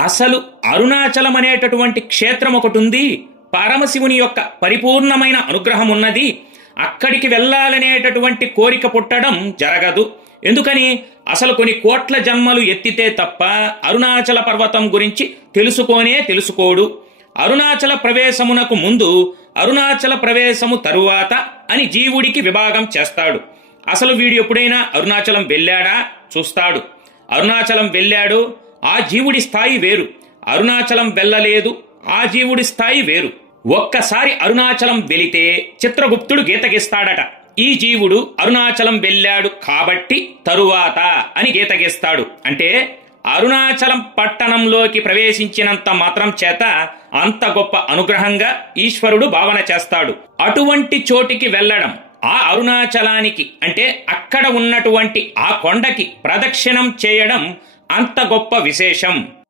అసలు అరుణాచలం అనేటటువంటి క్షేత్రం ఒకటి ఉంది, పరమశివుని యొక్క పరిపూర్ణమైన అనుగ్రహం ఉన్నది, అక్కడికి వెళ్ళాలనేటటువంటి కోరిక పుట్టడం జరగదు. ఎందుకని? అసలు కొన్ని కోట్ల జన్మలు ఎత్తితే తప్ప అరుణాచల పర్వతం గురించి తెలుసుకోడు. అరుణాచల ప్రవేశమునకు ముందు, అరుణాచల ప్రవేశము తరువాత అని జీవుడికి విభాగం చేస్తాడు. అసలు వీడు ఎప్పుడైనా అరుణాచలం వెళ్ళాడా చూస్తాడు. అరుణాచలం వెళ్ళాడు, ఆ జీవుడి స్థాయి వేరు. అరుణాచలం వెళ్ళలేదు, ఆ జీవుడి స్థాయి వేరు. ఒక్కసారి అరుణాచలం వెళితే చిత్రగుప్తుడు గీతగిస్తాడట, ఈ జీవుడు అరుణాచలం వెళ్ళాడు కాబట్టి తరువాత అని గీతగిస్తాడు. అంటే అరుణాచలం పట్టణంలోకి ప్రవేశించినంత మాత్రం చేత అంత గొప్ప అనుగ్రహంగా ఈశ్వరుడు భావన చేస్తాడు. అటువంటి చోటికి వెళ్ళడం, ఆ అరుణాచలానికి అంటే అక్కడ ఉన్నటువంటి ఆ కొండకి ప్రదక్షిణం చేయడం అంత గొప్ప విశేషం.